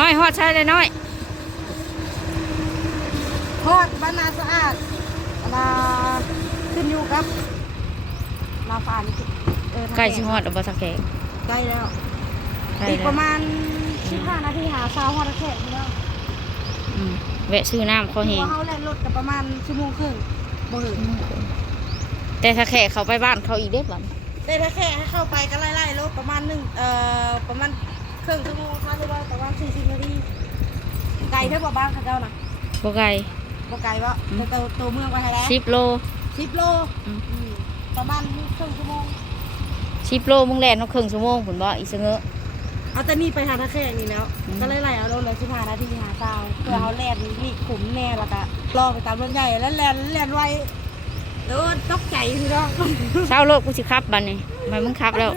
น้อยฮอดใช่เลยน้อยทอดบ้านนาสะอาดนาขึ้นอยู่กับนาฟานเออทางใกล้ชิฮอดเอาบ่สักแขกใกล้แล้วใกล้อีกแล้วประมาณ15นาทีหาซาวฮอดแค่นี้แล้วอืมแวะซื้อน้ำเขาวแหเพงราะเขาแล่นรถกับประมาณชั่วโมงครึ่งบ่ถึงแต่ถ้าแขกเขาไปบ้านเขาอีกเด้บัดแต่ถ้าแค่ให้เข้าไปก็ไล่ๆรถประมาณหนึ่งเอ่อประมาณ ครึ่งชั่วโมงค่ะหรือว่าประมาณ40นาทีไกลเท่ากับบ้านเขาเจ้านะบ่ไกลบ่ไกลวะอืมแต่ตัวตัวเมืองไปให้แล้วสิบโลสิบโลอืมอืมประมาณครึ่งชั่วโมงสิบโลมึงแล่นเอาครึ่งชั่วโมงผุนบ่อีเสงอเอาแต่นี่ไปหาท่าแค่นี้แล้วอืมก็เลยไล่เอารถเลยสิบห้านาทีหาซาวเพื่อเขาแล่นนี่ขุมแน่แล้วก็รอไปตามรถใหญ่แล้วแล่นแล่นไวแล้วตกใจพี่น้องเช้าโลกกูสิขับบัดนี้ทำไมมึงขับแล้ว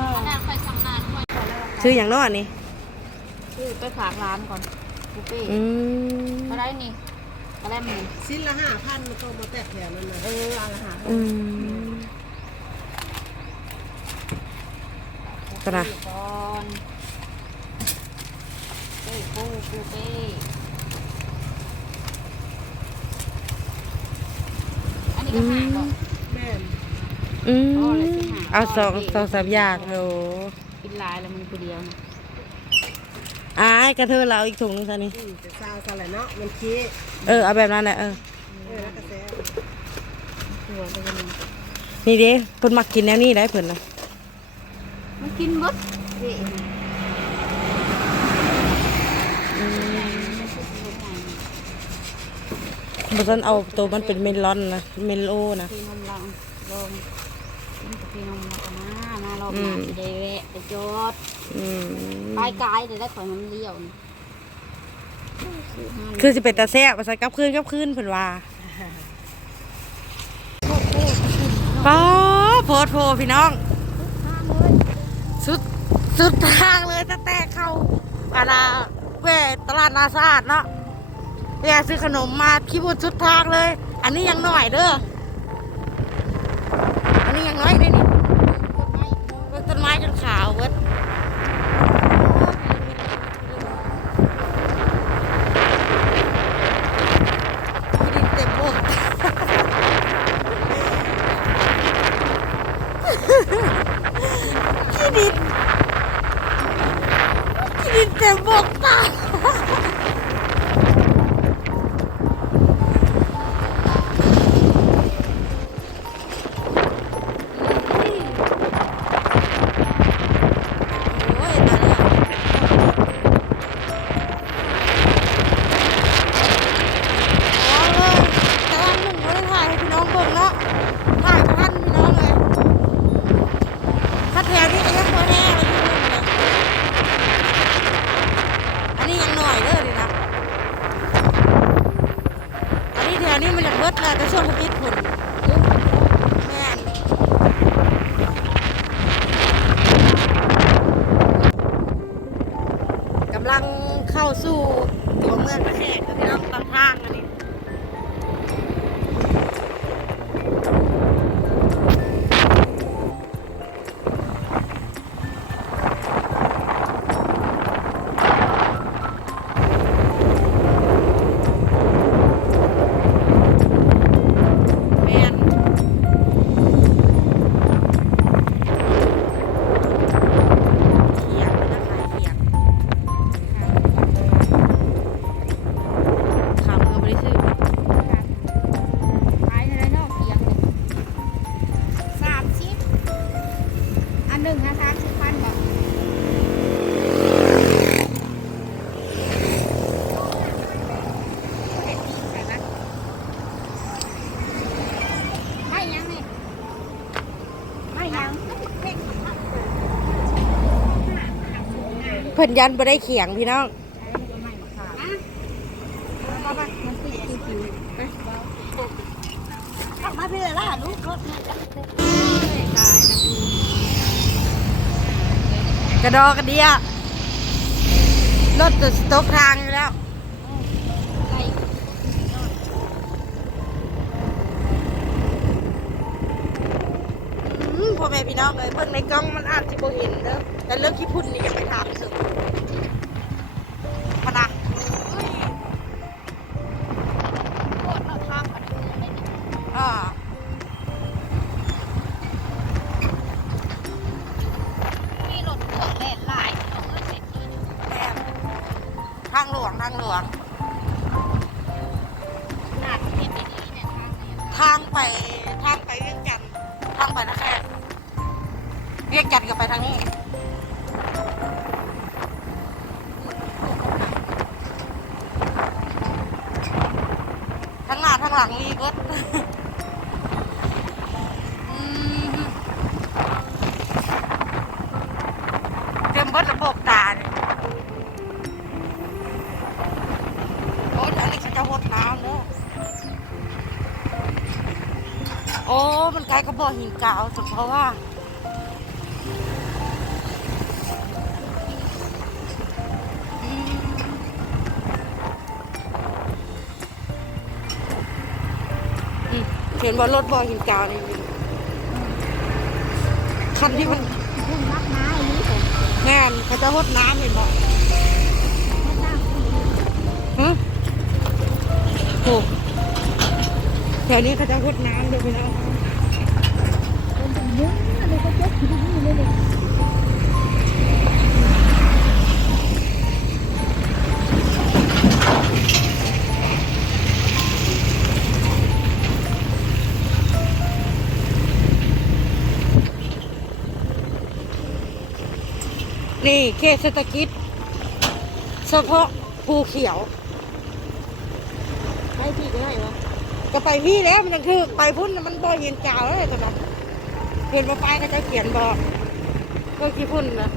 เออชื่ออย่างน้อยนี่คือไปฝากร้านก่อนบุฟเฟ่อืมมาได้นี่ก็ได้มึงชิ้นละห้าพันมันก็มาแตกแถวนั้นนะเออเอาละหาอืมตระก่อนเอ้ยปูปูเป้อันนี้ก็หาก่อนแม่นอืมอ๋อ เลยสิหาเอาสองอ๋อสองสามอย่างโอ้กินหลายแล้วมึงคนเดียวนะอายกระเทอเราอีกถุงนึงซะนี่อืมจะซาวซะแหละเนาะมันขี้เออเอาแบบนั้นแหละเออเออแล้วก็แซ่บตัวตัวนึงนี่เด้เพิ่นมักกินแนวนี้ได้เพิ่นนะมันกินหมดเว้ยบ่ซันเอาตัวมันเป็นเมลอนนะเมโลนะพี่นมลองลองกินกับพี่นมแล้วก็มามาร อบอืหน้าสิได้แวะไปจอดอืมปลายกายเดี๋ยวได้ข่อยมันเลี้ยวนี่คือสิเป็นตาแซ่บว่าซั่นกลับคืนกลับคืนเพิ่นว่าป้าโพดโพพี่น้อง สุดสุดทางเลยตั้งแต่เข้าอาณาเวตลาดนาซาดเนาะแวะซื้อขนมมาคิดว่าสุดทางเลย อันนี้ยังหน่อยเด้ออันนี้ยังน้อยเด้ ขาวเบิด พิ่นยันบ่ได้เขียงพี่น้องมาพี่เลยล่ะลูกรถกระดอกกระเดียรถจะสต็อกทางอยู่แล้วพ่อแม่พี่น้องเอ้ยเบิ่งในกล้องมันอาจจะบ่เห็นเด้อ แต่เรื่องขี้พุ่นนี่อย่าไปถามถึงพนะโคตรเราทำกันอยู่ในนี้อ่ามีรถพ่วงแล่นหลายเอาเงินเสร็จนี่แม่ทางหลวงทางหลวง หนาที่เป็นดีๆเนี่ยทางเนี่ยทางไปทางไปเวียงจันทน์ทางไปนะแค่เวียงจันทน์ก็ไปทางนี้ หน้าทั้งหลังมีเบิดเต็มเบิดระบบตาเนี่ยโอ้ยอันนี้จะหดน้ำเนาะโอ้ มันไกลกระบอกหินกาวสุดเพราะว่า เห็นว่ารถบอหินกาวนี่คันที่มันพุ่งรับน้านเขาจะหดน้ำเห็นบ่ไม่ทราบฮะโอ้แถวนี้เขาจะหดน้ำเดี๋ยวไปแล้วเป็นมุ้ง นี่เขตเศรษฐกิจเฉพาะภูเขียวให้พี่ก็ได้วะก็ไปพี่แล้วมันยังคือไปพุ่นมันบ่เห็นจ่าวเลยตอนนั้นเห็นว่าป้ายก็จะเขียนบอกก็ขี้พุ่นนะ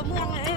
อัน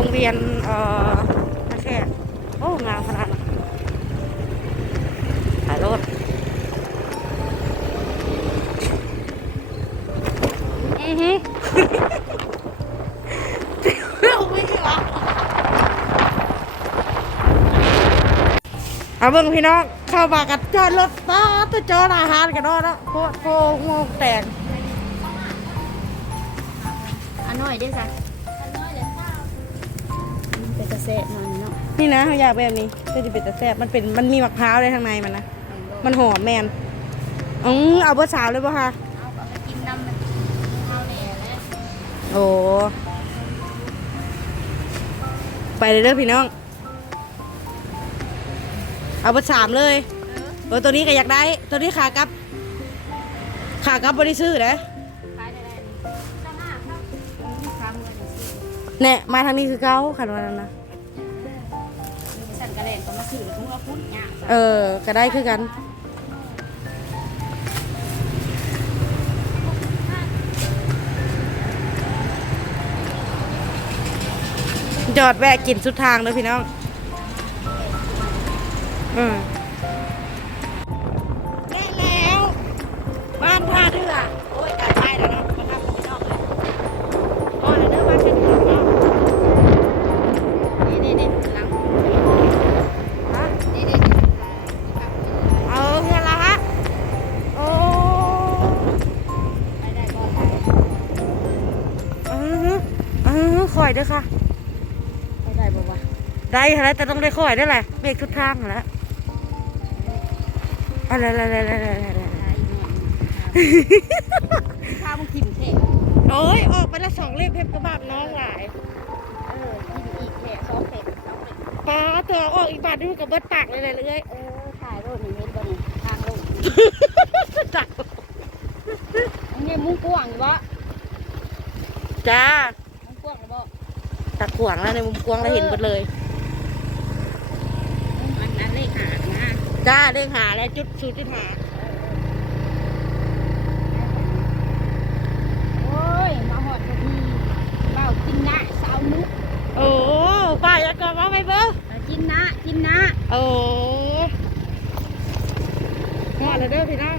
โรงเรียนเออนักแค่โอ้งามขนาดนั้นถ่ายรถอือฮึเอาเบิ่งพี่น้องเข้ามากับจอดรถต้าตัวจอดอาหารกันเนาะเนาะโคตรโงงแตกอันน้อยด้วยจ้ะ ซะหน่อยเนาะนี่นะเขาอยากแบบนี้เพื่อจะเป็นตะแซ่บมันเป็นมันมีมะพร้าวในข้างในมันนะมันหอมแมนอือเอาเบอร์สาวเลยป่ะคะเอาไปกินน้ำมันเอาแหน่แล้วโอ้ไปเลยเด้อพี่น้อง เอาเบอร์สามเลยเออตัวนี้ก็อยากได้ ตัวนี้ขากลับขากลับบริซื้อนะขายได้ได้ตั้งห้าครับมีคำเงินสิแน่มาทางนี้คือเก้าขันวันนั้นนะมีสั่น ก็มาซื้อแล้วมึงเอาพุ่นยากเออ ก็ได้คือกัน จอดแวะกินสุดทางเลยพี่น้อง อืมได้แล้ว บ้านท่าเรือ ได้ค่ะแล้วแต่ต้องได้คอยได้วยแหละเบรกทุกทางค่ะแล้วอะไรอะไรอะไรอะไรอะไรได้อีกหน่อยข้าวมึงกินเท่โอ้ยออกไปละสองเล่มเพชรกระบาบน้องหลายเออกินอีกแค่สองเผ็ดสองเผ็ดป้าตัวออกอีกบาทนึงกับเบิดปากเลยเลยเลยเออถ่ายรูปนี่เห็นบ่นี่ทางลงจักอันนี้มุ้งกว้างอยู่บ่จ้ามุ้งกว้างหรือบ่ตักขวางแล้วในมุมกว้างเราเห็นหมดเลย อันนั้นเลขหานะ จ้าเรื่องหาแล้วจุดสูจุดหาโอ้ย มาหอดพอดีเบ้ากินนะสาวนุกโอ้ป้าอยากกลับมาไหมเบ้อกินนะกินนะโอ้หอดเลยเด้อพี่น้อง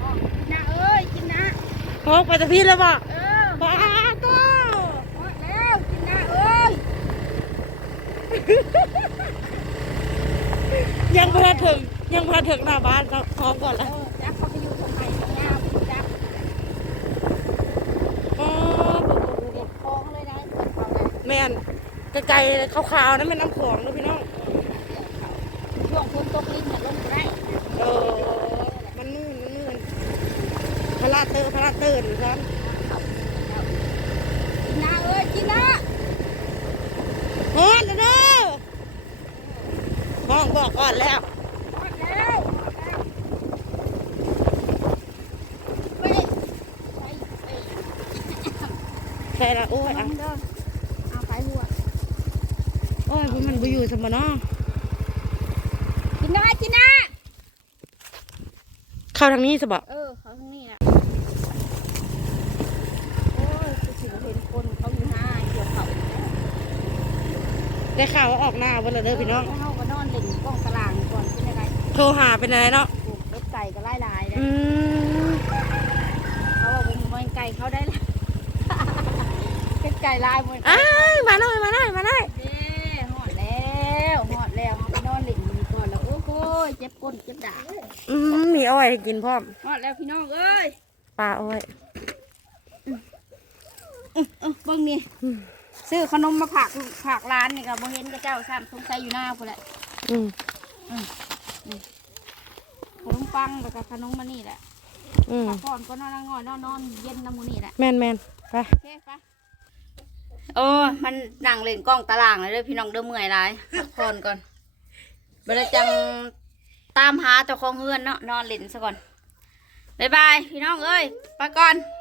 อ๋อกินนะเอ้ยกินนะพกไปแต่พี่แล้วบอกเออป้าตัวหอดแล้วกินนะเอ้ย ยังพาถึงยังพาถึงหน้าบ้านเราพร้อมก่อนเอแล้วอจักเขาไปอยู่ทำไมทำงามจักอ๋อเด็ดคลองเลยนะเด็ดคลองเลยแม่นไกลๆขาวๆนั่นเป็นน้ำของนะพี่น้องช่วงฝนตกลิ้นเนี่ยลงได้เออมันมื่นมันมื่นพระราเตอร์พระราเตอร์อยู่ครับ กินนะเอ้ยกินนะ ฮอดแล้วเด้อห้องบอกก่อนแล้ว หอ ดแล้วหอดแล้วไปไปไปใช่ละโอ้ยเอาอะเด้อเอาไปหัวโอ้ยพวกมันไปอยู่สมบัติเนาะกินนะกินนะเข้าทางนี้สบะเออเขาตรงนี้แหละโอ้ยจะถึงเห็นคนเขาอยู่หน้าเกี่ยวเขาได้ข่าวว่าออกหน้าวันละเด้อพี่น้องเขาก็นอนเล่นกล้องตารางก่อนเป็นยังไง โทรหาเป็นอะไรเนาะปลูกเป็ดไก่ก็ไล่ลายเลยอืมเขาว่าผมมองไก่เขาได้ละเป็ดไก่ลายหมดอ้ายมาหน่อยมาหน่อยมาหน่อยเด้หอดแล้วหอดแล้วเขาไปนอนเล่นก่อนแล้วโอ้โหเจ็บก้นเจ็บด่าอืมมีอ้อยให้กินพร้อมหอดแล้วพี่น้องเอ้ยปลาอ้อยเออเบิ่งนี่ซื้อขนมมาผักผักร้านนี่ก็บ่เห็นกับเจ้าซ้ำสงสัยอยู่หน้าพุ่นแหละอืม ขนมปังแล้วก็ขนมมานี่แหละอืมพักผ่อนก็นอนงอยนอนนอนเย็นน้ำมูนี่แหละแมนแมนไปโอเคปะโอ้มันนั่งเล่นกล้องตารางเลยเด้อพี่น้องเด้อเมื่อยหลายพักผ่อนก่อนเวลาจังตามหาเจ้าของเฮือนเนาะนอนเล่นซะก่อนบ๊ายบายพี่น้องเอ้ยไปก่อนบ